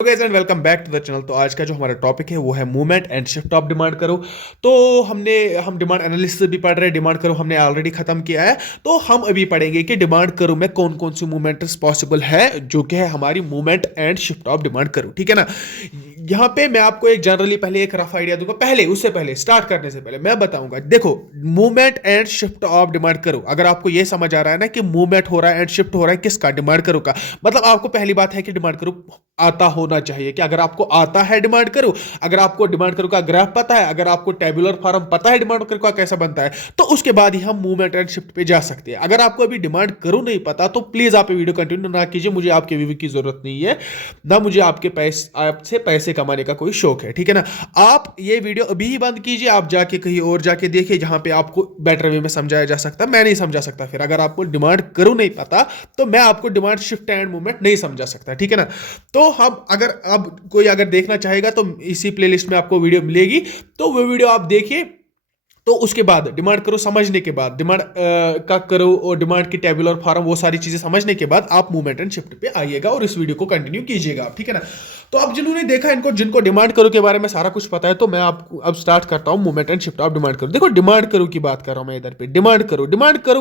Guys and welcome back to the channel. तो आज का जो हमारा टॉपिक है वो है movement and shift of demand करो। तो हम डिमांड एनालिसिस भी पढ़ रहे हैं। डिमांड करो हमने ऑलरेडी खत्म किया है। तो हम अभी पढ़ेंगे कि डिमांड करो में कौन कौन सी मूवमेंट्स पॉसिबल है, जो कि है हमारी movement and shift of demand करो। ठीक है ना। यहाँ पे मैं आपको एक जनरली पहले एक रफ आइडिया दूंगा। उससे पहले स्टार्ट करने से पहले मैं बताऊंगा, देखो movement and shift of demand करो, अगर आपको ये समझ आ रहा है ना कि मूवमेंट हो रहा है एंड शिफ्ट हो रहा है किसका, डिमांड करो का, मतलब आपको पहली बात है कि डिमांड करो आता होना चाहिए। कि अगर आपको आता है डिमांड करो, अगर आपको डिमांड करो का ग्राफ पता है, अगर आपको टेबुलर फॉर्म पता है डिमांड करो का कैसा बनता है, तो उसके बाद ही हम मूवमेंट एंड शिफ्ट पे जा सकते हैं। अगर आपको अभी डिमांड करो नहीं पता तो प्लीज आप वीडियो कंटिन्यू ना कीजिए, मुझे आपके व्यू की जरूरत नहीं है, ना मुझे आपके पैसे आपसे पैसे कमाने का कोई शौक है। ठीक है ना। आप ये वीडियो अभी ही बंद कीजिए, आप जाके कहीं और जाके देखिए जहां पे आपको बेटर वे में समझाया जा सकता। मैं नहीं समझा सकता। फिर अगर आपको डिमांड करो नहीं पता तो मैं आपको डिमांड शिफ्ट एंड मूवमेंट नहीं समझा सकता। ठीक है ना। तो हम अगर अब कोई अगर देखना चाहेगा तो इसी प्लेलिस्ट में आपको वीडियो मिलेगी, तो वो वीडियो आप देखिए। तो उसके बाद डिमांड करो समझने के बाद, डिमांड का करो और डिमांड की टेबुलर फॉर्म वो सारी चीजें समझने के बाद आप मूवमेंट एंड शिफ्ट पे आइएगा और इस वीडियो को कंटिन्यू कीजिएगा आप। ठीक है ना। तो अब जिन्होंने देखा, इनको जिनको डिमांड करो के बारे में सारा कुछ पता है, तो मैं आपको अब स्टार्ट करता हूं movement and shift of demand करो। देखो डिमांड करो की बात कर रहा हूं मैं इधर पे। डिमांड करो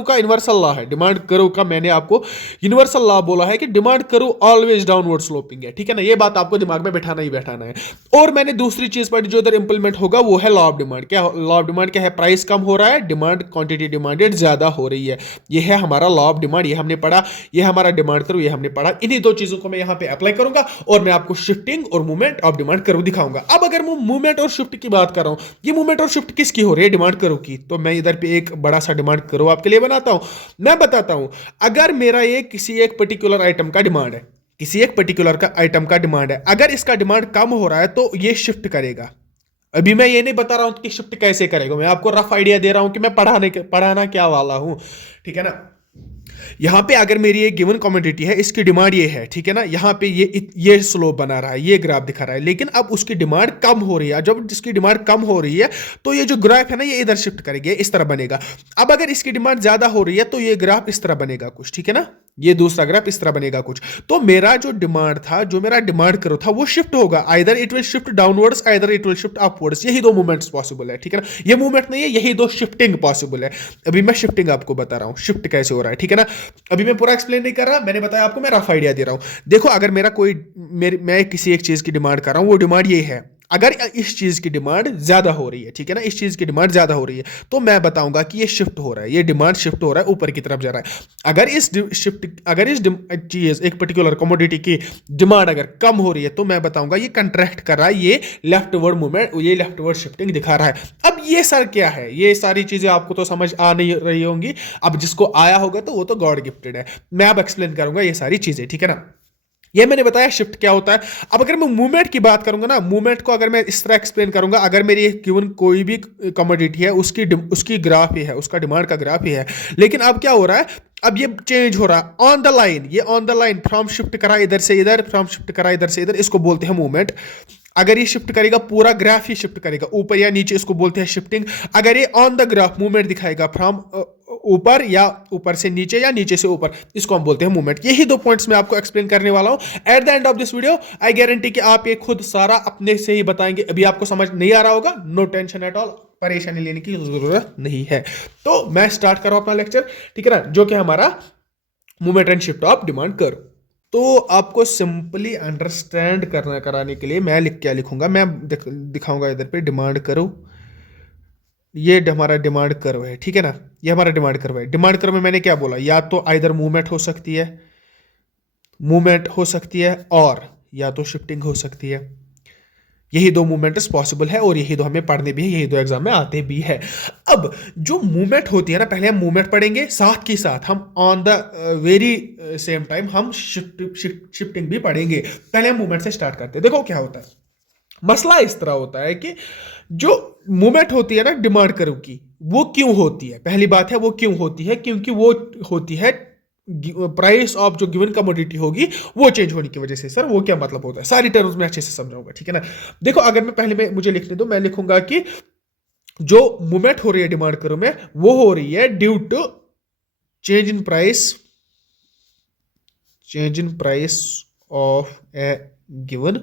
का यूनिवर्सल लॉ है। डिमांड करो का मैंने आपको यूनिवर्सल लॉ बोला है कि डिमांड करो ऑलवेज डाउनवर्ड स्लोपिंग है। ठीक है ना। ये बात आपको दिमाग में बैठाना ही बैठाना है। और मैंने दूसरी चीज पढ़ी जो इधर इंप्लीमेंट होगा वो है लॉ ऑफ डिमांड। क्या लॉ ऑफ डिमांड क्या है? प्राइस कम हो रहा है, डिमांड क्वांटिटी डिमांडेड ज्यादा हो रही है। ये है हमारा लॉ ऑफ डिमांड, ये हमने पढ़ा। ये हमारा डिमांड करो, ये हमने पढ़ा। इन्हीं दो चीजों को मैं यहां पे अप्लाई करूंगा और मैं आपको शिफ्टिंग और मूवमेंट ऑफ डिमांड करो दिखाऊंगा। अब अगर मैं मूवमेंट और शिफ्ट की बात कर रहा हूं, ये मूवमेंट और शिफ्ट किसकी हो रही है? डिमांड करो की। तो मैं इधर पे एक बड़ा सा डिमांड करो आपके लिए बनाता हूं। मैं बताता हूं, अगर मेरा ये किसी एक पर्टिकुलर आइटम का डिमांड है, किसी एक पर्टिकुलर का आइटम का डिमांड है, अगर इसका डिमांड कम हो रहा है तो ये शिफ्ट करेगा। अभी मैं ये नहीं बता रहा हूं कि शिफ्ट कैसे करेगा, मैं आपको रफ आइडिया दे रहा हूं कि मैं पढ़ाना क्या वाला हूं। ठीक है ना। यहां पे अगर मेरी एक गिवन कमोडिटी है, इसकी डिमांड ये है। ठीक है ना। यहां पे ये स्लोप बना रहा है, ये ग्राफ दिखा रहा है, लेकिन अब उसकी डिमांड कम हो रही है। जब इसकी डिमांड कम हो रही है तो ये जो ग्राफ है ना, ये इधर शिफ्ट करेगी, इस तरह बनेगा। अब अगर इसकी डिमांड ज्यादा हो रही है तो ये ग्राफ इस तरह बनेगा कुछ। ठीक है ना। ये दूसरा ग्राफ इस तरह बनेगा कुछ। तो मेरा जो डिमांड था, जो मेरा डिमांड करो था, वो शिफ्ट होगा। Either it will shift downwards, either it will shift upwards. यही दो मूवमेंट्स पॉसिबल है। ठीक है ना। ये मूवमेंट नहीं है, यही दो शिफ्टिंग पॉसिबल है। अभी मैं शिफ्टिंग आपको बता रहा हूं, शिफ्ट कैसे हो रहा है। ठीक है ना। अभी मैं पूरा एक्सप्लेन नहीं कर रहा, मैंने बताया आपको, मैं रफ आइडिया दे रहा हूं। देखो अगर मेरा कोई मैं किसी एक चीज की डिमांड कर रहा हूं, वो डिमांड ये है। अगर इस चीज की डिमांड ज्यादा हो रही है, ठीक है ना, इस चीज की डिमांड ज्यादा हो रही है, तो मैं बताऊंगा कि ये शिफ्ट हो रहा है, ये डिमांड शिफ्ट हो रहा है, ऊपर की तरफ जा रहा है। अगर इस चीज एक पर्टिकुलर कमोडिटी की डिमांड अगर कम हो रही है, तो मैं बताऊंगा ये कंट्रैक्ट कर रहा है, ये लेफ्टवर्ड मूवमेंट, ये लेफ्टवर्ड शिफ्टिंग दिखा रहा है। अब ये सर क्या है? ये सारी चीजें आपको तो समझ आ नहीं रही होंगी। अब जिसको आया होगा तो वो तो गॉड गिफ्टेड है। मैं अब एक्सप्लेन करूंगा ये सारी चीजें। ठीक है ना। ये मैंने बताया शिफ्ट क्या होता है। अब अगर मैं मूवमेंट की बात करूंगा ना, मूवमेंट को अगर मैं इस तरह एक्सप्लेन करूंगा, अगर मेरी एक गिवन कोई भी कमोडिटी है, उसकी ग्राफ ही है, उसका डिमांड का ग्राफ ही है, लेकिन अब क्या हो रहा है, अब ये चेंज हो रहा है ऑन द लाइन। ये on the line from shift करा इधर से इधर, फ्रॉम शिफ्ट करा इधर से इधर, इसको बोलते हैं मूवमेंट। अगर ये शिफ्ट करेगा, पूरा ग्राफ ही शिफ्ट करेगा ऊपर या नीचे, इसको बोलते हैं शिफ्टिंग। अगर ये ऑन द ग्राफ मूवमेंट दिखाएगा फ्रॉम ऊपर या ऊपर से नीचे या नीचे से ऊपर, इसको हम बोलते हैं मूवमेंट। यही दो पॉइंट्स मैं आपको एक्सप्लेन करने वाला हूं। At the end of this video I guarantee कि आप ये खुद सारा अपने से ही बताएंगे। अभी आपको समझ नहीं आ रहा होगा, नो टेंशन एट ऑल, परेशानी लेने की जरूरत नहीं है। तो मैं स्टार्ट कर रहा हूं अपना लेक्चर। ठीक है ना। जो कि हमारा movement and shift of demand कर। तो आपको सिंपली अंडरस्टैंड कराने के लिए मैं क्या लिखूंगा, मैं दिखाऊंगा इधर पे डिमांड करो। ये हमारा डिमांड कर्व है। ठीक है ना। ये हमारा डिमांड कर्व है। डिमांड कर्व में मैंने क्या बोला, या तो आइदर मूवमेंट हो सकती है और या तो शिफ्टिंग हो सकती है। यही दो मूवमेंट्स पॉसिबल है और यही दो हमें पढ़ने भी है, यही दो एग्जाम में आते भी है। अब जो मूवमेंट होती है ना, पहले हम मूवमेंट पढ़ेंगे, साथ के साथ हम on the very same time हम शिफ्टिंग भी पढ़ेंगे। पहले हम मूवमेंट से स्टार्ट करते हैं। देखो क्या होता है, मसला इस तरह होता है कि जो मूवमेंट होती है ना डिमांड कर्व की, वो क्यों होती है? पहली बात है वो क्यों होती है, क्योंकि वो होती है प्राइस ऑफ जो गिवन कमोडिटी होगी वो चेंज होने की वजह से। सर वो क्या मतलब होता है? सारी टर्म्स में अच्छे से समझाऊंगा। ठीक है ना। देखो अगर मैं पहले में मुझे लिखने दो, मैं लिखूंगा कि जो मूवमेंट हो रही है डिमांड कर्व में, वो हो रही है due to change in price of a given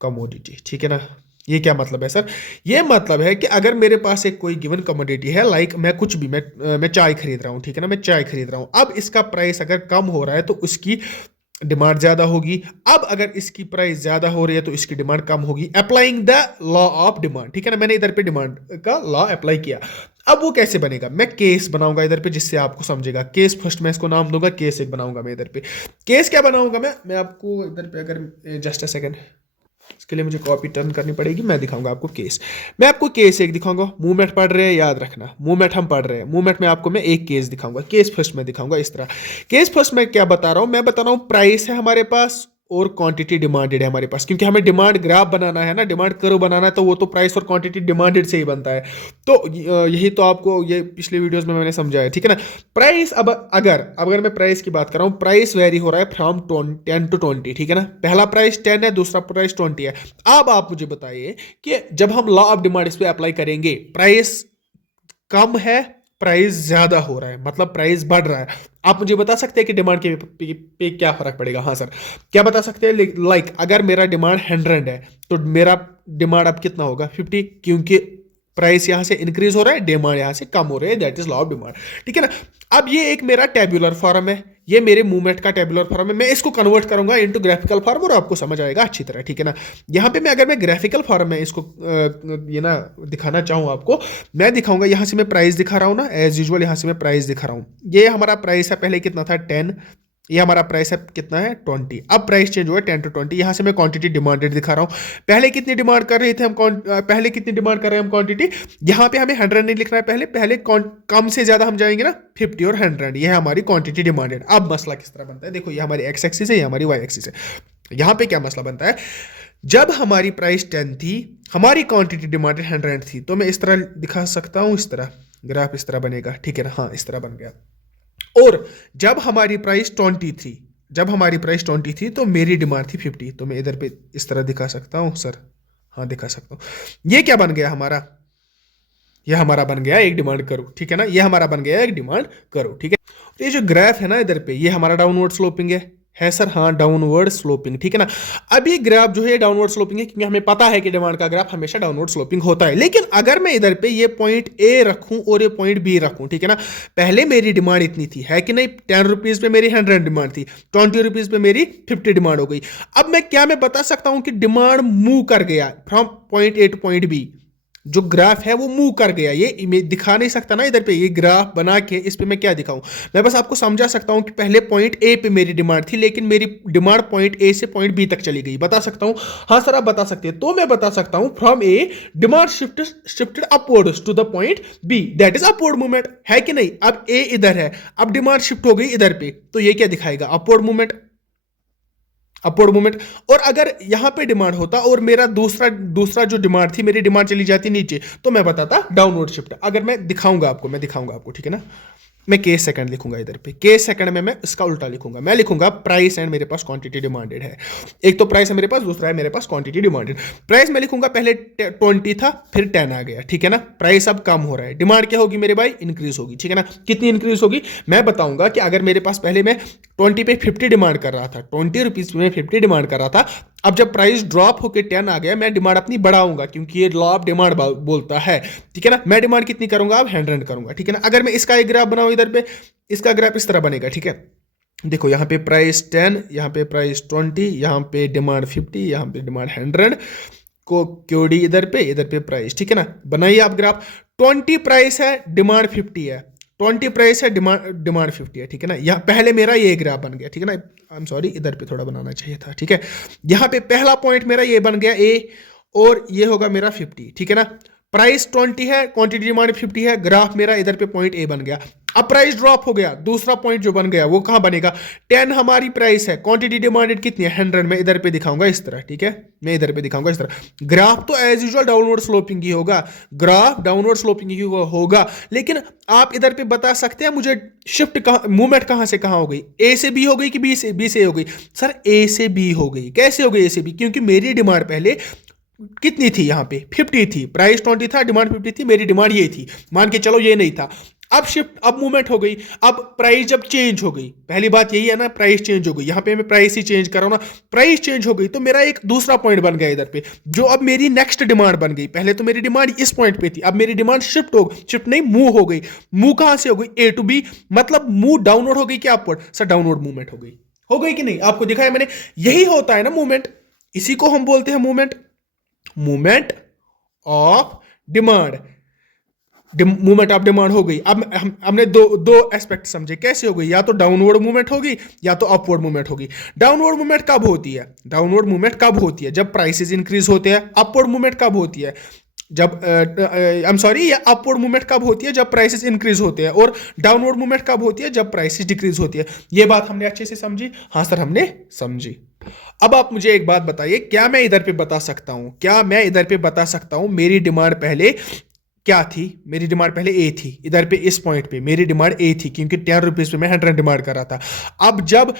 commodity, ठीक है ना। ये क्या मतलब है सर? ये मतलब है कि अगर मेरे पास एक कोई गिवन कमोडिटी है, लाइक मैं कुछ भी मैं चाय खरीद रहा हूँ, ठीक है ना, मैं चाय खरीद रहा हूँ। अब इसका प्राइस अगर कम हो रहा है तो उसकी डिमांड ज्यादा होगी। अब अगर इसकी प्राइस ज्यादा हो रही है तो इसकी डिमांड कम होगी, applying the law of demand, ठीक है ना। मैंने इधर पे डिमांड का लॉ अप्लाई किया। अब वो कैसे बनेगा? मैं केस बनाऊंगा इधर पे जिससे आपको समझेगा। केस फर्स्ट मैं इसको नाम दूंगा, केस एक बनाऊंगा मैं इधर पे। केस क्या बनाऊंगा मैं आपको इधर पे, अगर जस्ट अ सेकंड, इसके लिए मुझे कॉपी टर्न करनी पड़ेगी, मैं दिखाऊंगा आपको केस। मैं आपको केस एक दिखाऊंगा। मूवमेंट पढ़ रहे हैं, याद रखना, मूवमेंट हम पढ़ रहे हैं। मूवमेंट में आपको मैं एक केस दिखाऊंगा। केस फर्स्ट में दिखाऊंगा इस तरह। केस फर्स्ट में क्या बता रहा हूं? मैं बता रहा हूं प्राइस है हमारे पास और क्वांटिटी डिमांडेड है हमारे पास, क्योंकि हमें डिमांड ग्राफ बनाना है ना, डिमांड कर्व बनाना है, तो वो तो प्राइस और क्वांटिटी डिमांडेड से ही बनता है। तो यही तो आपको ये पिछले वीडियोस में मैंने समझाया, ठीक है ना। प्राइस, अब अगर मैं प्राइस की बात कर रहा हूँ, प्राइस वेरी हो रहा है फ्रॉम 10 to 20, ठीक है ना। पहला प्राइस 10 है, दूसरा प्राइस 20 है। अब आप मुझे बताइए कि जब हम लॉ ऑफ डिमांड इस पे अप्लाई करेंगे, प्राइस कम है, प्राइस ज्यादा हो रहा है, मतलब प्राइस बढ़ रहा है। आप मुझे बता सकते हैं कि डिमांड के पे क्या फर्क पड़ेगा? हाँ सर, क्या बता सकते हैं? लाइक अगर मेरा डिमांड 100 है तो मेरा डिमांड अब कितना होगा? 50, क्योंकि प्राइस यहां से इंक्रीज हो रहा है, डिमांड यहां से कम हो रही है, that is law of demand, ठीक है ना। अब ये एक मेरा टेबुलर फॉर्म है, ये मेरे मूवमेंट का टेबुलर फॉर्म है। मैं इसको कन्वर्ट करूंगा इनटू ग्राफिकल फॉर्म और आपको समझ आएगा अच्छी तरह, ठीक है ना। यहाँ पे अगर मैं ग्राफिकल फॉर्म में इसको ये ना दिखाना चाहूँ आपको, मैं दिखाऊंगा। यहाँ से मैं प्राइस दिखा रहा हूँ ना, एज यूजुअल यहाँ से मैं प्राइस दिखा रहा हूँ। ये हमारा प्राइस है, पहले कितना था? 10। ये हमारा प्राइस है कितना है? 20। अब प्राइस चेंज हुआ 10 to 20। यहाँ से मैं क्वांटिटी डिमांडेड दिखा रहा हूँ। पहले कितनी डिमांड कर रहे थे हम? पहले कितनी डिमांड कर रहे हैं हम क्वांटिटी? यहाँ पे हमें 100 नहीं लिखना है, पहले कम से ज्यादा हम जाएंगे ना, 50 और 100। ये है हमारी क्वांटिटी डिमांडेड। अब मसला किस तरह बनता है? देखो, ये हमारी एक्स एक्सिस है, ये हमारी वाई एक्सिस है। यहाँ पे क्या मसला बनता है? जब हमारी प्राइस 10 थी, हमारी क्वांटिटी डिमांडेड 100 थी, तो मैं इस तरह दिखा सकता हूँ, इस तरह ग्राफ इस तरह बनेगा, ठीक है ना। हाँ, इस तरह बन गया। और जब हमारी प्राइस 20 थी, जब हमारी प्राइस 20 थी तो मेरी डिमांड थी 50, तो मैं इधर पे इस तरह दिखा सकता हूं सर। हाँ, दिखा सकता हूं। ये क्या बन गया हमारा? ये हमारा बन गया एक डिमांड करो, ठीक है ना। ये हमारा बन गया एक डिमांड करो, ठीक है। तो ये जो ग्राफ है ना इधर पे, ये हमारा डाउनवर्ड स्लोपिंग है सर। हाँ, डाउनवर्ड स्लोपिंग, ठीक है ना। अब ये ग्राफ जो है डाउनवर्ड स्लोपिंग है, क्योंकि हमें पता है कि डिमांड का ग्राफ हमेशा डाउनवर्ड स्लोपिंग होता है। लेकिन अगर मैं इधर पे ये पॉइंट ए रखूं और ये पॉइंट बी रखूं, ठीक है ना, पहले मेरी डिमांड इतनी थी, है कि नहीं? 10 रुपीज पे मेरी 100 डिमांड थी, 20 रुपीज पे मेरी 50 डिमांड हो गई। अब मैं बता सकता हूं कि डिमांड मूव कर गया from point A to point B. जो ग्राफ है वो मूव कर गया। ये इमेज दिखा नहीं सकता ना इधर पे, ये ग्राफ बना के इस पे मैं क्या दिखाऊं? मैं बस आपको समझा सकता हूं कि पहले पॉइंट ए पे मेरी डिमांड थी, लेकिन मेरी डिमांड पॉइंट ए से पॉइंट बी तक चली गई। बता सकता हूं? हाँ सर, आप बता सकते हैं। तो मैं बता सकता हूं from A demand shifted upwards to the point B, that is upward movement, है कि नहीं? अब ए इधर है, अब डिमांड शिफ्ट हो गई इधर पे, तो ये क्या दिखाएगा? Upward movement, upward movement. और अगर यहां पे डिमांड होता और मेरा दूसरा जो डिमांड थी, मेरी डिमांड चली जाती नीचे, तो मैं बताता डाउनवर्ड शिफ्ट। अगर मैं दिखाऊंगा आपको, ठीक है ना। मैं केस सेकंड लिखूंगा इधर पे। केस सेकंड में मैं इसका उल्टा लिखूंगा। मैं लिखूंगा प्राइस एंड मेरे पास क्वांटिटी डिमांडेड है। एक तो प्राइस है मेरे पास, दूसरा है मेरे पास क्वांटिटी डिमांडेड। प्राइस में लिखूंगा, पहले 20 था, फिर 10 आ गया, ठीक है ना। प्राइस अब कम हो रहा है, डिमांड क्या होगी मेरे भाई? इंक्रीज होगी, ठीक है ना। कितनी इंक्रीज होगी? मैं बताऊंगा कि अगर मेरे पास पहले मैं 20 पे 50 डिमांड कर रहा था, 20 रुपीज में 50 डिमांड कर रहा था, अब जब प्राइस ड्रॉप होकर 10 आ गया, मैं डिमांड अपनी बढ़ाऊंगा, क्योंकि ये लॉ ऑफ डिमांड बोलता है, ठीक है ना। मैं डिमांड कितनी करूंगा? अब 100 करूंगा, ठीक है ना। अगर मैं इसका एक ग्राफ बनाऊं इधर पे, इसका ग्राफ इस तरह बनेगा, ठीक है। देखो, यहाँ पे प्राइस 10, यहाँ पे प्राइस 20, यहाँ पे डिमांड 50, यहाँ पे डिमांड 100, को क्यूडी इधर पे प्राइस, ठीक है ना। बनाइए आप ग्राफ। 20 प्राइस है, डिमांड 50 है, 20 प्राइस है, डिमांड 50 है, ठीक है ना। यहाँ पहले मेरा ये ग्राफ बन गया, ठीक है ना। आई एम सॉरी, इधर पे थोड़ा बनाना चाहिए था, ठीक है। यहाँ पे पहला पॉइंट मेरा ये बन गया ए, और ये होगा मेरा 50, ठीक है ना। प्राइस 20 है, क्वांटिटी डिमांड 50 है, ग्राफ मेरा इधर पे पॉइंट ए बन गया। अब प्राइस ड्रॉप हो गया, दूसरा पॉइंट जो बन गया वो कहां बनेगा? 10 हमारी प्राइस है, क्वांटिटी डिमांडेड कितनी है? 100। में इधर पे दिखाऊंगा इस तरह, ठीक है। मैं इधर पे दिखाऊंगा इस तरह। ग्राफ तो एज यूजुअल डाउनवर्ड स्लोपिंग ही होगा, ग्राफ डाउनवर्ड स्लोपिंग ही होगा। लेकिन आप इधर पे बता सकते हैं मुझे शिफ्ट कहां, मूवमेंट कहां से कहां हो गई? ए से बी हो गई कि बी से हो गई? सर, ए से बी हो गई। कैसे हो गई ए से बी? क्योंकि मेरी डिमांड पहले कितनी थी? यहाँ पे 50 थी, प्राइस 20 था, डिमांड 50 थी, मेरी डिमांड ये थी, मान के चलो ये नहीं था। अब शिफ्ट, अब मूवमेंट हो गई, अब प्राइस जब चेंज हो गई, पहली बात यही है ना, प्राइस चेंज हो गई, यहां पे मैं प्राइस ही चेंज कर रहा हूं ना, प्राइस चेंज हो गई तो मेरा एक दूसरा पॉइंट बन गया इधर पे, जो अब मेरी नेक्स्ट डिमांड बन गई। पहले तो मेरी डिमांड इस पॉइंट पे थी, अब मेरी डिमांड शिफ्ट नहीं, मूव हो गई। मूव कहां से हो गई? ए टू बी, मतलब मूव डाउनवर्ड हो गई कि अपवर्ड? सर डाउनवर्ड मूवमेंट हो गई कि नहीं? आपको दिखाया मैंने, यही होता है ना मूवमेंट, इसी को हम बोलते हैं movement, movement of demand. Movement of demand हो गई। अब हमने दो एस्पेक्ट समझे कैसे हो गई, या तो डाउनवर्ड मूवमेंट होगी या तो अपवर्ड मूवमेंट होगी। डाउनवर्ड मूवमेंट कब होती है? डाउनवर्ड मूवमेंट कब होती है? जब प्राइसेस इंक्रीज होते हैं। अपवर्ड मूवमेंट कब होती है? जब आई एम सॉरी, ये अपवर्ड मूवमेंट कब होती है? जब प्राइसेस इंक्रीज होते हैं। और डाउनवर्ड मूवमेंट कब होती है? जब प्राइसेस डिक्रीज होती है। ये बात हमने अच्छे से समझी? हाँ सर हमने समझी। अब आप मुझे एक बात बताइए, क्या मैं इधर पे बता सकता हूं, क्या मैं इधर पे बता सकता हूं मेरी डिमांड पहले क्या थी? मेरी डिमांड पहले ए थी, इधर पे इस पॉइंट पे मेरी डिमांड ए थी, क्योंकि 10 रुपीज पे मैं 100 डिमांड कर रहा था। अब जब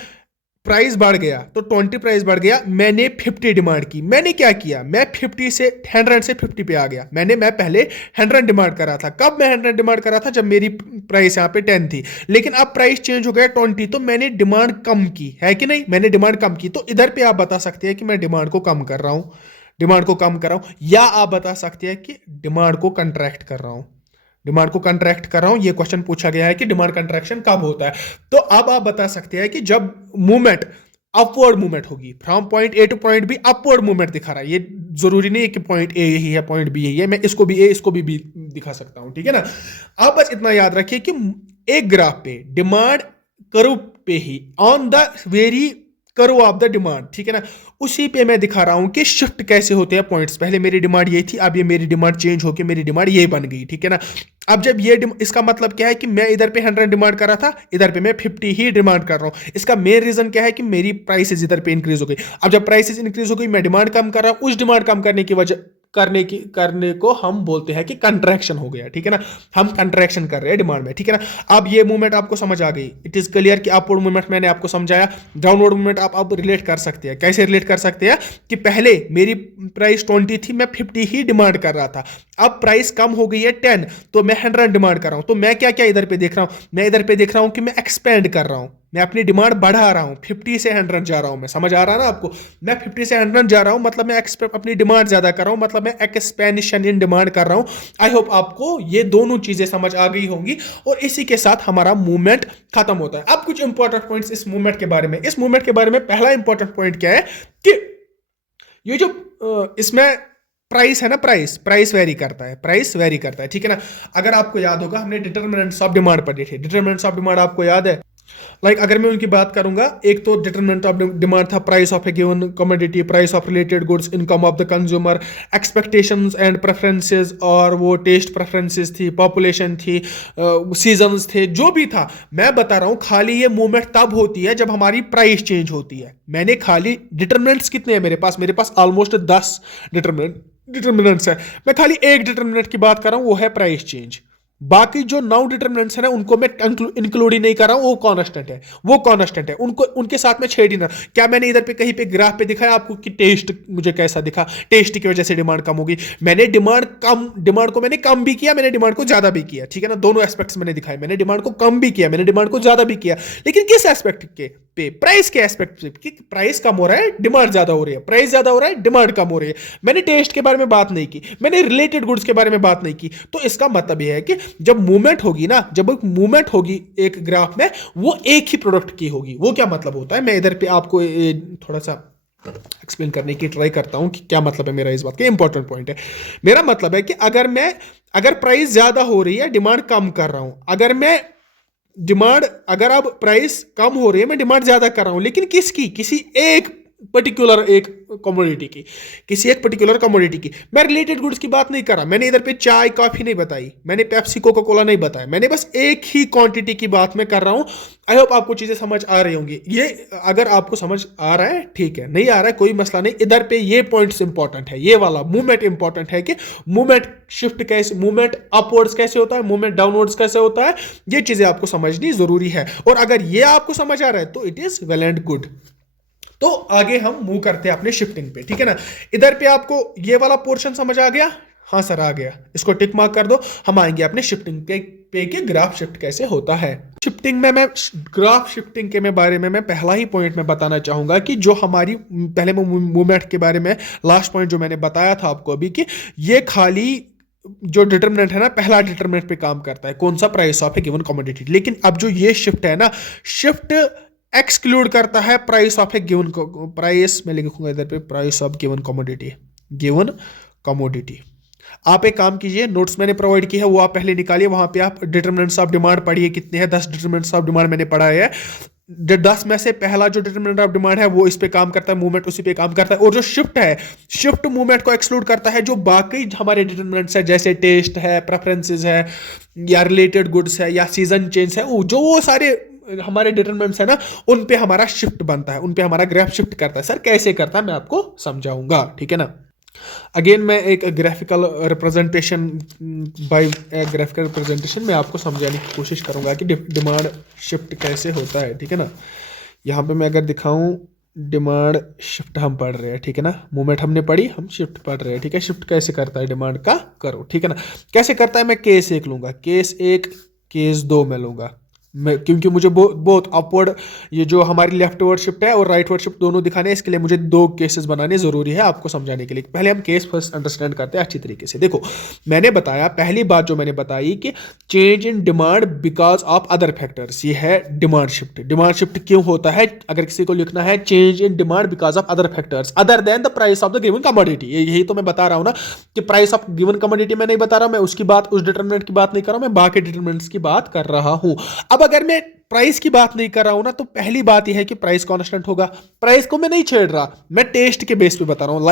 प्राइस बढ़ गया तो 20 प्राइस बढ़ गया, मैंने 50 डिमांड की। मैंने क्या किया? मैं 50 से 100 से 50 पे आ गया। मैं पहले 100 डिमांड कर रहा था। कब मैं 100 डिमांड कर रहा था? जब मेरी प्राइस यहाँ पे 10 थी। लेकिन अब प्राइस चेंज हो गया 20, तो मैंने डिमांड कम की है कि नहीं? मैंने डिमांड कम की। तो इधर पे आप बता सकते हैं कि मैं डिमांड को कम कर रहा हूं, डिमांड को कम कर रहा हूं, या आप बता सकते हैं कि डिमांड को कंट्रैक्ट कर रहा हूं, डिमांड को कंट्रैक्ट कर रहा हूं। ये क्वेश्चन पूछा गया है कि डिमांड कंट्रैक्शन कब होता है। तो अब आप बता सकते हैं कि जब मूवमेंट अपवर्ड मूवमेंट होगी, from point A to point be upward movement दिखा रहा है। ये जरूरी नहीं है कि पॉइंट ए यही है पॉइंट बी यही है, मैं इसको भी ए इसको भी बी दिखा सकता हूं, ठीक है ना। आप बस इतना याद रखिए कि एक ग्राफ पे डिमांड कर्व पे ही, on the very curve of the demand, ठीक है ना, उसी पे मैं दिखा रहा हूं कि शिफ्ट कैसे होते हैं पॉइंट्स। पहले मेरी डिमांड ये थी, अब ये मेरी डिमांड चेंज होकर मेरी डिमांड ये बन गई, ठीक है ना। अब जब ये इसका मतलब क्या है कि मैं इधर पे 100 डिमांड कर रहा था, इधर पे मैं 50 ही डिमांड कर रहा हूं। इसका मेन रीजन क्या है कि मेरी प्राइसेस इधर पे इंक्रीज हो गई। अब जब प्राइसेस इंक्रीज हो गई, मैं डिमांड कम कर रहा हूं, उस डिमांड कम करने की वजह करने को हम बोलते हैं कि कंट्रैक्शन हो गया, ठीक है ना। हम कंट्रैक्शन कर रहे हैं डिमांड में, ठीक है ना। अब ये मूवमेंट आपको समझ आ गई, इट इज क्लियर कि अपवर्ड मूवमेंट मैंने आपको समझाया। डाउनवर्ड मूवमेंट आप अब रिलेट कर सकते हैं। कैसे रिलेट कर सकते हैं? कि पहले मेरी प्राइस 20 थी, मैं 50 ही डिमांड कर रहा था। अब प्राइस कम हो गई है 10, तो मैं 100 डिमांड कर रहा हूं। तो मैं क्या क्या इधर पे देख रहा हूं? मैं इधर पे देख रहा हूं कि मैं एक्सपेंड कर रहा हूं, मैं अपनी डिमांड बढ़ा रहा हूं, 50 से 100 जा रहा हूं। मैं समझ आ रहा है ना आपको? मैं 50 से 100 जा रहा हूं, मतलब मैं अपनी डिमांड ज्यादा कर रहा हूं, मतलब मैं एक्सपेंशन इन डिमांड कर रहा हूं। आई होप आपको ये दोनों चीजें समझ आ गई होंगी, और इसी के साथ हमारा मूवमेंट खत्म होता है। अब कुछ इंपॉर्टेंट पॉइंट्स इस मूवमेंट के बारे में। इस मूवमेंट के बारे में पहला इंपॉर्टेंट पॉइंट क्या है कि ये जो इसमें प्राइस है ना, प्राइस वेरी करता है, प्राइस वेरी करता है, ठीक है ना। अगर आपको याद होगा, हमने डिटरमिनेंट्स ऑफ डिमांड पढ़े थे। डिटरमिनेंट्स ऑफ डिमांड आपको याद है? अगर मैं उनकी बात करूंगा, एक तो डिटरमिनेंट ऑफ डिमांड था price of a given commodity, price of related goods, income of the consumer, expectations and preferences, और वो टेस्ट प्रेफरेंसेस थी, पॉपुलेशन थी, सीजन्स थे, जो भी था। मैं बता रहा हूं खाली ये मूवमेंट तब होती है जब हमारी प्राइस चेंज होती है। मैंने खाली डिटरमिनेंट्स कितने हैं मेरे पास ऑलमोस्ट 10 डिटरमिनेंट्स है। मैं खाली एक डिटरमिनेंट की बात कर रहा हूं, वो है प्राइस चेंज। बाकी जो 9 डिटरमिनेंट्स है ना, उनको मैं इंक्लूड ही नहीं कर रहा हूं, वो कांस्टेंट है, उनको उनके साथ में छेड़ ही ना। क्या मैंने इधर पे कहीं पे ग्राफ पे दिखाया आपको कि टेस्ट मुझे कैसा दिखा? टेस्ट की वजह से डिमांड कम होगी। मैंने डिमांड को मैंने कम भी किया, मैंने डिमांड को ज्यादा भी किया, ठीक है ना। दोनों एस्पेक्ट्स मैंने दिखाए, मैंने डिमांड को कम भी किया, मैंने डिमांड को ज्यादा भी किया। लेकिन किस एस्पेक्ट के पे? प्राइस के एस्पेक्ट पे, कि प्राइस कम हो रहा है, डिमांड ज्यादा हो रही है, प्राइस ज्यादा हो रहा है, डिमांड कम हो रही है। मैंने टेस्ट के बारे में बात नहीं की, मैंने रिलेटेड गुड्स के बारे में बात नहीं की। तो इसका मतलब यह है कि जब मूवमेंट होगी ना, जब एक मूवमेंट होगी एक ग्राफ में, वो एक ही प्रोडक्ट की होगी। वो क्या मतलब होता है, मैं इधर पे आपको थोड़ा सा एक्सप्लेन करने की ट्राई करता हूं कि क्या मतलब है मेरा इस बात का। इंपॉर्टेंट पॉइंट है। मेरा मतलब है कि अगर प्राइस ज्यादा हो रही है, डिमांड कम कर रहा हूं। अगर अब प्राइस कम हो रही है, मैं डिमांड ज्यादा कर रहा हूं, लेकिन किसी एक पर्टिकुलर कमोडिटी की। मैं रिलेटेड गुड्स की बात नहीं कर रहा। मैंने इधर पे चाय कॉफी नहीं बताई, मैंने पेप्सी कोका कोला नहीं बताया, मैंने बस एक ही क्वांटिटी की बात मैं कर रहा हूं। आई होप आपको चीजें समझ आ रही होंगी। ये अगर आपको समझ आ रहा है ठीक है, नहीं आ रहा है कोई मसला नहीं। इधर पे ये पॉइंट्स इंपॉर्टेंट है, ये वाला मूवमेंट इंपॉर्टेंट है कि मूवमेंट शिफ्ट कैसे, मूवमेंट अपवर्ड्स कैसे होता है, मूवमेंट डाउनवर्ड्स कैसे होता है, ये चीजें आपको समझनी जरूरी है। और अगर ये आपको समझ आ रहा है तो it is well and good. तो आगे हम मूव करते हैं अपने शिफ्टिंग पे, ठीक है ना। इधर पे आपको ये वाला पोर्शन समझ आ गया? हाँ सर आ गया, इसको टिक मार्क कर दो। हम आएंगे अपने शिफ्टिंग पे के ग्राफ शिफ्ट कैसे होता है। शिफ्टिंग में मैं ग्राफ शिफ्टिंग के बारे में मैं पहला ही पॉइंट में बताना चाहूंगा कि जो हमारी पहले मूवमेंट के बारे में लास्ट पॉइंट जो मैंने बताया था आपको अभी कि ये खाली जो डिटरमिनेंट है ना, पहला डिटरमिनेंट पे काम करता है, कौन सा, price of a given commodity. लेकिन अब जो ये शिफ्ट है ना, शिफ्ट एक्सक्लूड करता है price of a given, price मैं लिखूंगा इधर पे, price of given commodity, given commodity. आप एक काम कीजिए, नोट्स मैंने प्रोवाइड की है वो आप पहले निकालिए, वहां पे आप डिटरमिनेंट्स ऑफ डिमांड पढ़िए कितने हैं, 10 डिटरमिनेंट्स ऑफ डिमांड मैंने पढ़ा है। 10 में से पहला जो डिटरमिनेंट ऑफ डिमांड है वो इस पे काम करता है, मूवमेंट उसी पे काम करता है। और जो शिफ्ट है, शिफ्ट मूवमेंट को एक्सक्लूड करता है, जो बाकी हमारे डिटरमिनेंट्स है जैसे टेस्ट है, प्रेफरेंसेस है, या रिलेटेड गुड्स है, या सीजन चेंज है, जो वो सारे हमारे डिटरमिनेंट्स है ना, उन पे हमारा शिफ्ट बनता है, उन पे हमारा ग्राफ शिफ्ट करता है। सर कैसे करता है मैं आपको समझाऊंगा, ठीक है ना। अगेन मैं एक graphical representation bye graphical representation में आपको समझाने की कोशिश करूंगा कि डिमांड शिफ्ट कैसे होता है, ठीक है ना। यहाँ पे मैं अगर दिखाऊं, डिमांड शिफ्ट हम पढ़ रहे हैं, ठीक है ना। मूवमेंट हमने पढ़ी, हम शिफ्ट पढ़ रहे हैं, ठीक है। शिफ्ट कैसे करता है डिमांड का करो, ठीक है ना। कैसे करता है, मैं केस 1 लूंगा, केस 1, केस 2 में लूंगा मैं, क्योंकि मुझे बहुत अपवर्ड, ये जो हमारी लेफ्ट वर्ड शिफ्ट है और राइट वर्ड शिफ्ट दोनों दिखाने हैं, इसके लिए मुझे 2 केसेस बनाने जरूरी है आपको समझाने के लिए। पहले हम केस फर्स्ट अंडरस्टैंड करते हैं अच्छी तरीके से। देखो मैंने बताया, पहली बात जो मैंने बताई कि change in demand because of other factors, ये है डिमांड शिफ्ट। डिमांड शिफ्ट क्यों होता है, अगर किसी को लिखना है change in demand because of other factors other than the price of the given commodity, यही तो मैं बता रहा हूं ना कि प्राइस ऑफ गिवन कमोडिटी मैं नहीं बता रहा, मैं उसकी बात, उस डिटरमिनेंट की बात नहीं कर रहा हूं, मैं बाकी डिटरमिनेंट्स की बात कर रहा हूं। अब अगर मैं प्राइस की बात नहीं कर रहा हूं ना, तो पहली बात यह है कि प्राइस कांस्टेंट होगा। प्राइस को मैं नहीं छेड़ रहा, मैं टेस्ट के बेस पे बता रहा हूं।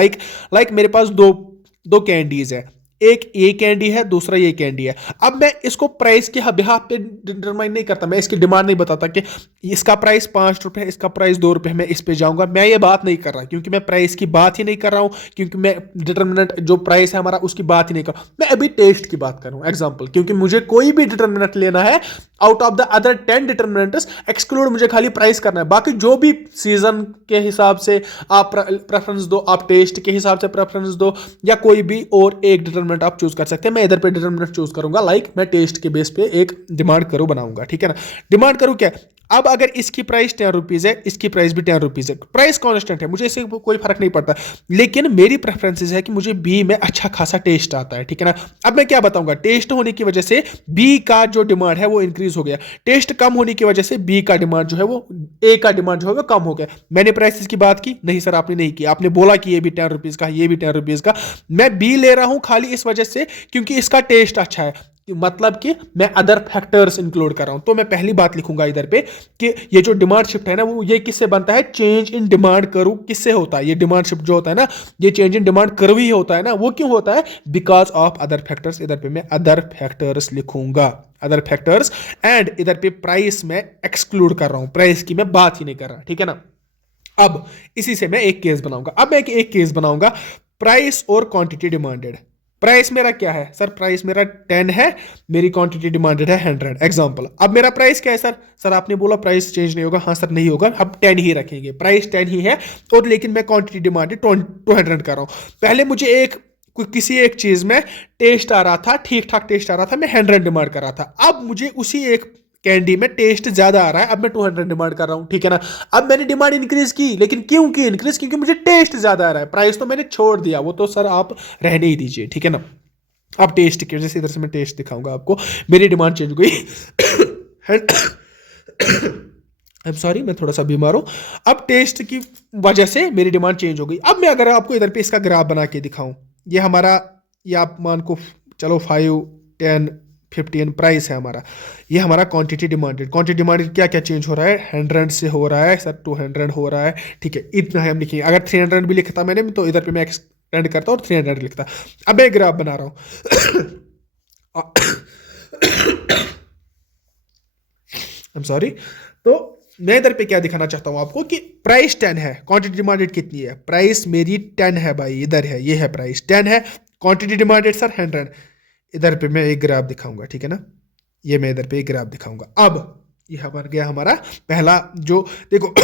लाइक मेरे पास दो कैंडीज है, एक ये कैंडी है, दूसरा ये कैंडी है। अब मैं इसको प्राइस के बिहाफ पे डिटरमाइन नहीं करता, मैं इसकी डिमांड नहीं बताता कि इसका प्राइस 5 रुपए है, इसका प्राइस 2 रुपए है, मैं इस पे जाऊंगा। मैं ये बात नहीं कर रहा, क्योंकि मैं प्राइस की बात ही नहीं कर रहा हूं, क्योंकि मैं डिटरमिनेंट जो प्राइस है हमारा उसकी बात ही नहीं कर रहा हूं। मैं अभी टेस्ट की बात कर रहा हूं, एग्जाम्पल, क्योंकि मुझे कोई भी डिटरमिनेंट लेना है out of the other 10 determinants, exclude मुझे खाली प्राइस करना है। बाकी जो भी सीजन के हिसाब से आप प्रेफरेंस दो, आप टेस्ट के हिसाब से प्रेफरेंस दो, या कोई भी और एक डिटरमिनेंट आप चूज कर सकते हैं। मैं इधर पे डिटरमिनेंट चूज करूंगा, लाइक मैं टेस्ट के बेस पे एक डिमांड करो बनाऊंगा, ठीक है ना। डिमांड करो क्या, अब अगर इसकी प्राइस 10 रुपीज है, इसकी प्राइस भी 10 रुपीज है, प्राइस कांस्टेंट है, मुझे इससे कोई फर्क नहीं पड़ता। लेकिन मेरी प्रेफरेंसेस है कि मुझे बी में अच्छा खासा टेस्ट आता है, ठीक है ना। अब मैं क्या बताऊंगा, टेस्ट होने की वजह से बी का जो डिमांड है वो इंक्रीज हो गया, टेस्ट कम होने की वजह से बी का डिमांड जो है वो, ए का डिमांड जो है वो कम हो गया। मैंने प्राइसेस की बात की नहीं सर, आपने नहीं की, आपने बोला कि ये भी 10 रुपीज का, ये भी 10 रुपीज का। मैं बी ले रहा हूं खाली इस वजह से क्योंकि इसका टेस्ट अच्छा है, मतलब कि मैं अदर फैक्टर्स इंक्लूड कर रहा हूं। तो मैं पहली बात लिखूंगा इधर पे कि ये जो डिमांड शिफ्ट है ना, वो ये किससे बनता है, चेंज इन डिमांड कर्व किससे होता है। ये डिमांड शिफ्ट जो होता है ना, ये चेंज इन डिमांड कर्व ही होता है ना। वो क्यों होता है, बिकॉज ऑफ अदर फैक्टर्स। इधर पे मैं अदर फैक्टर्स लिखूंगा, अदर फैक्टर्स, एंड इधर पे प्राइस में एक्सक्लूड कर रहा हूं, प्राइस की मैं बात ही नहीं कर रहा, ठीक है ना। अब इसी से मैं एक केस बनाऊंगा, अब मैं एक केस बनाऊंगा, प्राइस और क्वांटिटी डिमांडेड। प्राइस मेरा क्या है सर, प्राइस मेरा 10 है, मेरी क्वांटिटी डिमांडेड है 100, एग्जांपल। अब मेरा प्राइस क्या है सर आपने बोला प्राइस चेंज नहीं होगा, हाँ सर नहीं होगा, अब 10 ही रखेंगे, प्राइस 10 ही है, और लेकिन मैं क्वांटिटी डिमांडेड 200 कर रहा हूं। पहले मुझे किसी एक चीज में टेस्ट आ रहा था, ठीक ठाक टेस्ट आ रहा था, मैं 100 डिमांड कर रहा था। अब मुझे उसी एक कैंडी में टेस्ट ज्यादा आ रहा है, अब मैं 200 डिमांड कर रहा हूं, ठीक है ना। अब मैंने डिमांड इंक्रीज की, लेकिन क्यों की इंक्रीज, क्योंकि मुझे टेस्ट ज्यादा आ रहा है, प्राइस तो मैंने छोड़ दिया, वो तो सर आप रहने ही दीजिए, ठीक है ना। अब टेस्ट की वजह से इधर से मैं टेस्ट दिखाऊंगा आपको, मेरी डिमांड चेंज हो गई। आई एम सॉरी, मैं थोड़ा सा बीमार हूं। अब टेस्ट की वजह से मेरी डिमांड चेंज हो गई। अब मैं अगर आपको इधर पे इसका ग्राफ बना के दिखाऊं, ये हमारा, ये आप मान को चलो 5, 10, 15 प्राइस है हमारा, ये हमारा क्वांटिटी डिमांडेड। क्वांटिटी डिमांडेड क्या क्या चेंज हो रहा है, 100 से हो रहा है सर, 200 हो रहा है, ठीक है, इतना है हम लिखेंगे। अगर 300 भी लिखता मैंने तो इधर पे मैं एक्सटेंड करता और 300 लिखता। अब मैं ग्राफ बना रहा हूं। I am sorry. तो मैं इधर पे क्या दिखाना चाहता हूं आपको कि प्राइस 10 है, क्वांटिटी डिमांडेड कितनी है, प्राइस मेरी 10 है भाई, इधर है, ये है प्राइस 10 है, क्वांटिटी डिमांडेड सर 100। इधर पे मैं एक ग्राफ दिखाऊंगा, ठीक है ना, ये मैं इधर पे एक ग्राफ दिखाऊंगा। अब ये बन गया हमारा पहला जो, देखो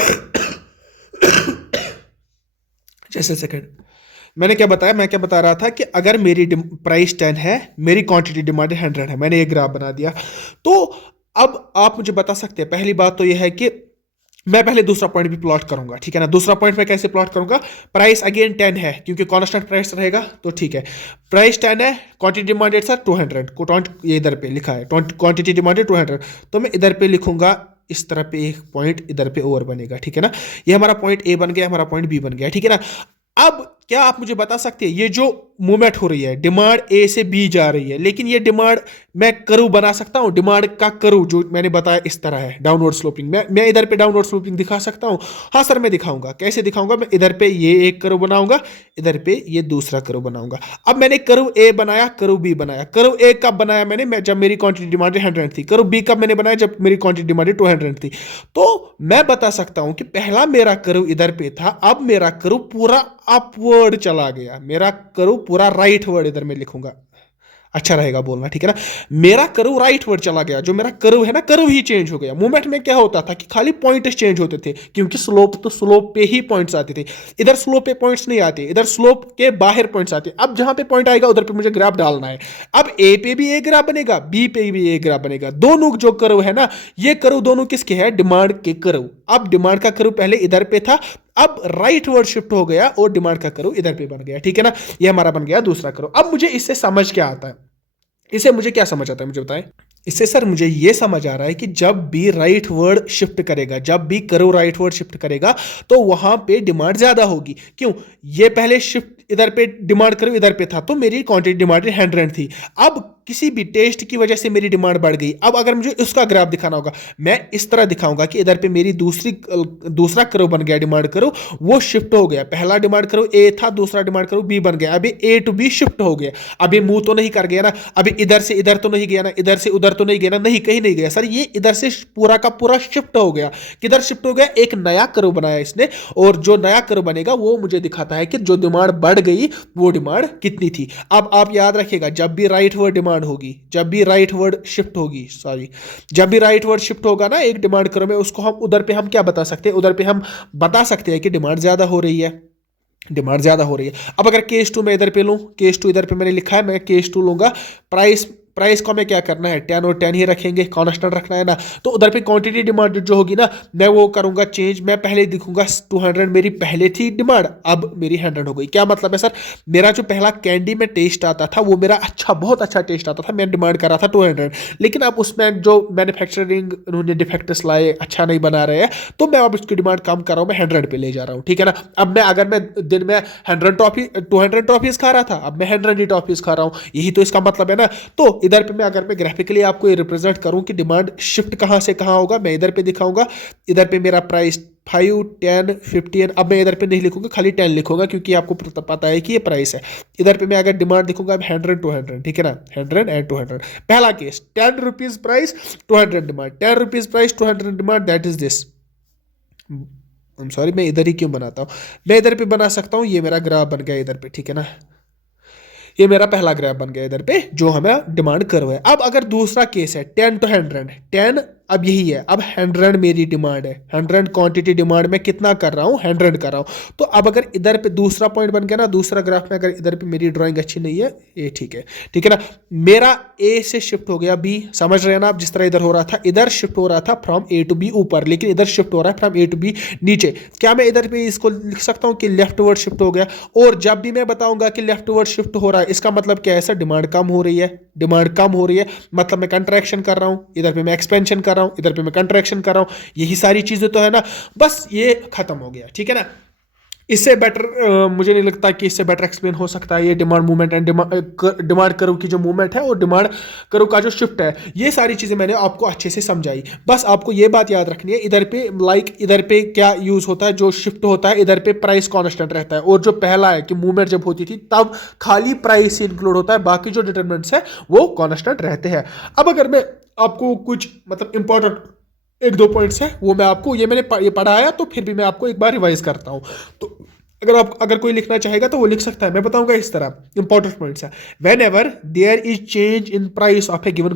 जैसे सेकंड, मैंने क्या बताया, मैं क्या बता रहा था कि अगर मेरी प्राइस 10 है, मेरी क्वांटिटी डिमांडेड 100 है, मैंने ये ग्राफ बना दिया। तो अब आप मुझे बता सकते हैं, पहली बात तो यह है कि मैं पहले दूसरा पॉइंट भी प्लॉट करूंगा, ठीक है ना। दूसरा पॉइंट मैं कैसे प्लॉट करूंगा, प्राइस अगेन 10 है क्योंकि कांस्टेंट प्राइस रहेगा, तो ठीक है। प्राइस 10 है, क्वांटिटी डिमांडेड सर 200 को, ये इधर पे लिखा है क्वांटिटी डिमांडेड 200, तो मैं इधर पे लिखूंगा इस तरह पे एक पॉइंट इधर पे और बनेगा, ठीक है ना। ये हमारा पॉइंट ए बन गया, हमारा पॉइंट बी बन गया, ठीक है ना। अब क्या आप मुझे बता सकते हैं, ये जो मूवमेंट हो रही है, डिमांड ए से बी जा रही है, लेकिन ये डिमांड मैं कर्व बना सकता हूं, डिमांड का कर्व जो मैंने बताया इस तरह है, डाउनवर्ड स्लोपिंग। मैं इधर पे डाउनवर्ड स्लोपिंग दिखा सकता हूं, हाँ सर मैं दिखाऊंगा। कैसे दिखाऊंगा, मैं इधर पे ये एक कर्व बनाऊंगा, इधर पे ये दूसरा कर्व बनाऊंगा। अब मैंने कर्व ए बनाया, कर्व बी बनाया। कर्व ए कब बनाया मैंने, मैं जब मेरी क्वांटिटी डिमांड 100 थी। कर्व बी कब मैंने बनाया, जब मेरी क्वांटिटी डिमांड 200 थी। तो मैं बता सकता हूं कि पहला मेरा कर्व इधर पे था, अब मेरा कर्व पूरा अपवर्ड चला गया, मेरा कर्व पूरा राइट वर्ड इधर में लिखूंगा, अच्छा रहेगा बोलना, ठीक है ना। मेरा कर्व राइट वर्ड चला गया, जो मेरा कर्व है ना, कर्व ही चेंज हो गया। मूवमेंट में क्या होता था कि खाली पॉइंट्स चेंज होते थे, क्योंकि स्लोप तो स्लोप पे ही पॉइंट्स आते थे, इधर स्लोप पे पॉइंट्स नहीं आते, इधर स्लोप के बाहर पॉइंट्स आते। अब जहां पे पॉइंट आएगा उधर पे मुझे ग्राफ डालना है। अब ए पे भी एक ग्राफ बनेगा, बी पे भी एक ग्राफ बनेगा। दोनों जो कर्व है ना, ये कर्व दोनों किसके हैं, डिमांड के कर्व। अब डिमांड का कर्व पहले इधर पे था, अब राइट वर्ड शिफ्ट हो गया और डिमांड का कर्व इधर पे बन गया, ठीक है ना। ये हमारा बन गया दूसरा कर्व। अब मुझे इससे समझ क्या आता है, इसे मुझे क्या समझ आता है मुझे बताएं। इससे सर मुझे ये समझ आ रहा है कि जब भी राइट वर्ड शिफ्ट करेगा, जब भी कर्व राइट वर्ड शिफ्ट करेगा, तो वहां पे डिमांड ज्यादा होगी। क्यों, ये पहले शिफ्ट इधर पे डिमांड कर्व इधर पे था, तो मेरी क्वांटिटी डिमांड 100 थी। अब किसी भी टेस्ट की वजह से मेरी डिमांड बढ़ गई। अब अगर मुझे उसका ग्राफ दिखाना होगा, मैं इस तरह दिखाऊंगा कि इधर पे मेरी दूसरा कर्व बन गया, डिमांड कर्व वो शिफ्ट हो गया। पहला डिमांड कर्व ए था, दूसरा डिमांड कर्व बी बन गया। अभी ए टू बी शिफ्ट हो गया। अभी मुंह तो नहीं कर गया ना, अभी इधर से इधर तो नहीं गया ना, इधर से उधर तो नहीं गया ना, नहीं कहीं नहीं गया सर, ये इधर से पूरा का पूरा शिफ्ट हो गया। किधर शिफ्ट हो गया, एक नया कर्व बनाया इसने, और जो नया कर्व बनेगा वो मुझे दिखाता है कि जो डिमांड बढ़ गई वो डिमांड कितनी थी। अब आप याद रखिएगा, जब भी राइट वर्ड डिमांड होगी, जब भी राइट वर्ड शिफ्ट होगी, सॉरी, जब भी राइट वर्ड शिफ्ट होगा ना एक डिमांड कर्व में, उसको हम उधर पे हम क्या बता सकते हैं, उधर पे हम बता सकते हैं कि डिमांड ज्यादा हो रही है, डिमांड ज्यादा हो रही है। अब अगर केस 2 में इधर पे लूं, केस 2 इधर पे मैंने लिखा है, मैं केस 2 लूंगा। प्राइस को हमें क्या करना है, 10 और 10 ही रखेंगे, कांस्टेंट रखना है ना। तो उधर पे क्वांटिटी डिमांड जो होगी ना, मैं वो करूंगा चेंज। मैं पहले दिखूंगा 200 मेरी पहले थी डिमांड, अब मेरी 100 हो गई। क्या मतलब है सर, मेरा जो पहला कैंडी में टेस्ट आता था वो मेरा अच्छा, बहुत अच्छा टेस्ट आता था, मैं डिमांड कर रहा था 200, लेकिन अब उसमें जो मैन्युफैक्चरिंग उन्होंने डिफेक्ट्स लाए, अच्छा नहीं बना रहे हैं, तो मैं अब उसकी डिमांड कम कर रहा हूँ, मैं 100 पे ले जा रहा हूँ, ठीक है ना। अब मैं अगर मैं दिन में 200 टॉफीज खा रहा था, अब मैं 100 ही टॉफीज खा रहा हूँ, यही तो इसका मतलब है ना। तो इधर पे मैं अगर मैं ग्राफिकली आपको ये रिप्रेजेंट करूं कि डिमांड शिफ्ट कहां से कहां होगा, मैं इधर पे दिखाऊंगा। इधर पे मेरा प्राइस 5, 10, 15, अब मैं इधर पे नहीं लिखूंगा, खाली 10 लिखूंगा, क्योंकि आपको पता है कि ये प्राइस है। इधर पे मैं अगर डिमांड दिखूंगा 100, 200, ठीक है ना, 100 एंड 200। पहला case 10 rupees price 200 demand, 10 rupees price 200 demand, that is this. Sorry, मैं इधर ही क्यों बनाता हूं, मैं इधर पे बना सकता हूं, ये मेरा ग्राफ बन गया इधर पे, ठीक है ना। ये मेरा पहला ग्राफ बन गया इधर पे, जो हमें डिमांड कर्व है। अब अगर दूसरा केस है 10 to 100, 10 अब यही है, अब 100 मेरी डिमांड है, 100 क्वांटिटी डिमांड में कितना कर रहा हूँ, 100 कर रहा हूँ। तो अब अगर इधर पे दूसरा पॉइंट बन गया ना, दूसरा ग्राफ में, अगर इधर पे मेरी ड्राइंग अच्छी नहीं है, ये ठीक है, ठीक है ना। मेरा ए से शिफ्ट हो गया बी, समझ रहे हैं ना आप, जिस तरह इधर हो रहा था, इधर शिफ्ट हो रहा था फ्रॉम ए टू बी ऊपर, लेकिन इधर शिफ्ट हो रहा है फ्रॉम ए टू बी नीचे। क्या मैं इधर पे इसको लिख सकता हूँ कि लेफ्ट वर्ड शिफ्ट हो गया। और जब भी मैं बताऊंगा कि लेफ्ट वर्ड शिफ्ट हो रहा है, इसका मतलब क्या है सर, डिमांड कम हो रही है, डिमांड कम हो रही है, मतलब मैं कंट्रैक्शन कर रहा हूँ, इधर पे मैं एक्सपेंशन कर रहा हूँ, इधर पे मैं कंट्रैक्शन कर रहा हूँ, यही सारी चीजें तो है ना। बस ये खत्म हो गया, ठीक है ना। इससे बेटर मुझे नहीं लगता कि इससे बेटर एक्सप्लेन हो सकता है ये demand movement and demand curve की जो मूवमेंट है और डिमांड कर्व का जो शिफ्ट है। ये सारी चीजें मैंने आपको अच्छे से समझाई। बस आपको ये बात याद रखनी है, इधर पे इधर पे क्या यूज होता है, जो शिफ्ट होता है इधर पे प्राइस कांस्टेंट रहता है, और जो पहला है कि मूवमेंट जब होती थी तब खाली प्राइस इंक्लूड होता है, बाकी जो डिटरमिनेंट्स है वो कांस्टेंट रहते हैं। अब अगर मैं आपको कुछ मतलब इंपॉर्टेंट 1-2 पॉइंट्स है वो मैं आपको, ये मैंने ये पढ़ा है, तो फिर भी मैं आपको एक बार रिवाइज करता हूँ। तो अगर कोई लिखना चाहेगा तो वो लिख सकता है, मैं बताऊंगा इस तरह। इंपॉर्टेंट पॉइंट्स है, whenever there is change in price of a given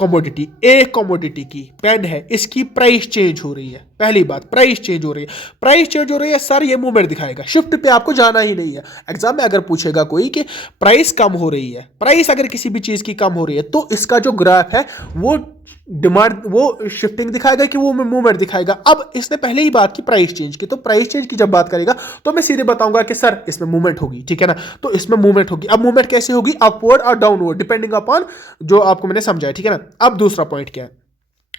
commodity, एक कमोडिटी की पेन है, इसकी प्राइस चेंज हो रही है। पहली बात, प्राइस चेंज हो रही है। प्राइस चेंज हो रही है सर, ये मूवमेंट दिखाएगा। शिफ्ट पे आपको जाना ही नहीं है। एग्जाम में अगर पूछेगा कोई कि प्राइस कम हो रही है, प्राइस अगर किसी भी चीज की कम हो रही है, तो इसका जो ग्राफ है वो डिमांड, वो शिफ्टिंग दिखाएगा कि वो मूवमेंट दिखाएगा। अब इसने पहले ही बात की प्राइस चेंज की, तो प्राइस चेंज की जब बात करेगा तो मैं सीधे बताऊंगा कि सर इसमें मूवमेंट होगी, ठीक है ना। तो इसमें मूवमेंट होगी। अब मूवमेंट कैसे होगी? अपवर्ड और डाउनवर्ड, डिपेंडिंग अपॉन जो आपको मैंने समझाया, ठीक है ना। अब दूसरा पॉइंट क्या है?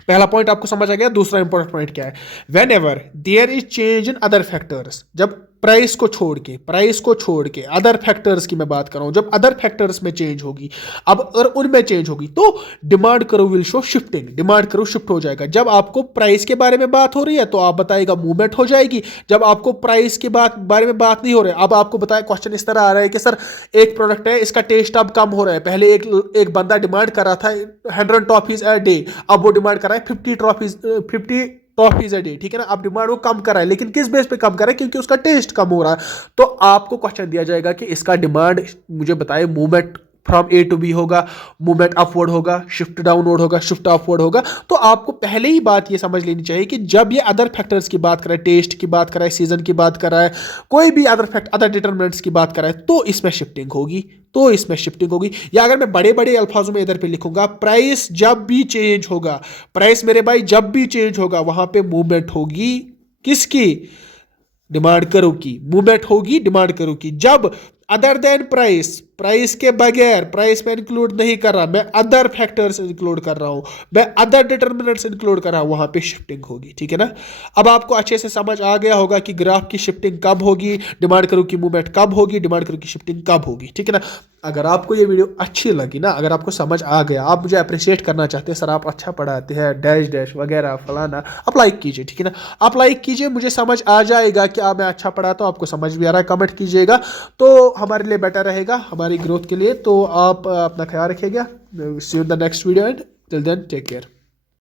पहला पॉइंट आपको समझ आ गया, दूसरा इंपॉर्टेंट पॉइंट क्या है? Whenever there is change in other factors, जब प्राइस को छोड़ के अदर फैक्टर्स की मैं बात कर रहा हूं, जब अदर फैक्टर्स में चेंज होगी, अब अगर उनमें चेंज होगी तो डिमांड करो विल शो शिफ्टिंग, डिमांड करो शिफ्ट हो जाएगा। जब आपको प्राइस के बारे में बात हो रही है तो आप बताएगा मूवमेंट हो जाएगी। जब आपको प्राइस के बारे में बात नहीं हो रही, अब आपको बताया, क्वेश्चन इस तरह आ रहा है कि सर एक प्रोडक्ट है, इसका टेस्ट अब कम हो रहा है। पहले एक बंदा डिमांड कर रहा था 100 टॉफीज अ डे, अब वो डिमांड कर रहा है 50 टॉफीज अ डे, ठीक है ना। अब डिमांड वो कम कर रहा है, लेकिन किस बेस पे कम कर रहा है? क्योंकि उसका टेस्ट कम हो रहा है। तो आपको क्वेश्चन दिया जाएगा कि इसका डिमांड मुझे बताए, movement from A to B होगा, मूवमेंट अपवर्ड होगा, शिफ्ट डाउनवर्ड होगा, शिफ्ट अपवर्ड होगा। तो आपको पहले ही बात ये समझ लेनी चाहिए कि जब ये अदर फैक्टर्स की बात कराए, टेस्ट की बात कराए, सीजन की बात कराए, कोई भी अदर डिटरमिनेंट्स की बात कराए, तो इसमें शिफ्टिंग होगी, या अगर मैं बड़े बड़े अल्फाजों में इधर पे लिखूंगा, प्राइस जब भी चेंज होगा, प्राइस मेरे भाई जब भी चेंज होगा, वहां पे मूवमेंट होगी। किसकी? डिमांड करो की मूवमेंट होगी, डिमांड करो की। जब अदर देन प्राइस के बगैर, प्राइस में इंक्लूड नहीं कर रहा, मैं अदर फैक्टर्स इंक्लूड कर रहा हूं, मैं अदर डिटरमिनेंट्स इंक्लूड कर रहा हूं, वहां पे शिफ्टिंग होगी, ठीक है ना। अब आपको अच्छे से समझ आ गया होगा कि ग्राफ की शिफ्टिंग कब होगी, डिमांड करो की मूवमेंट कब होगी, डिमांड करो की शिफ्टिंग कब होगी, ठीक है ना। अगर आपको ये वीडियो अच्छी लगी ना, अगर आपको समझ आ गया, आप मुझे अप्रिशिएट करना चाहते हैं, सर आप अच्छा पढ़ाते हैं, डैश डैश वगैरह फलाना, आप लाइक कीजिए, ठीक है ना। आप लाइक कीजिए, मुझे समझ आ जाएगा कि मैं अच्छा पढ़ाता हूँ, आपको समझ भी आ रहा है। कमेंट कीजिएगा तो हमारे लिए बेटर रहेगा, हमारी ग्रोथ के लिए। तो आप अपना ख्याल रखिएगा। See you in the next video and till then take care.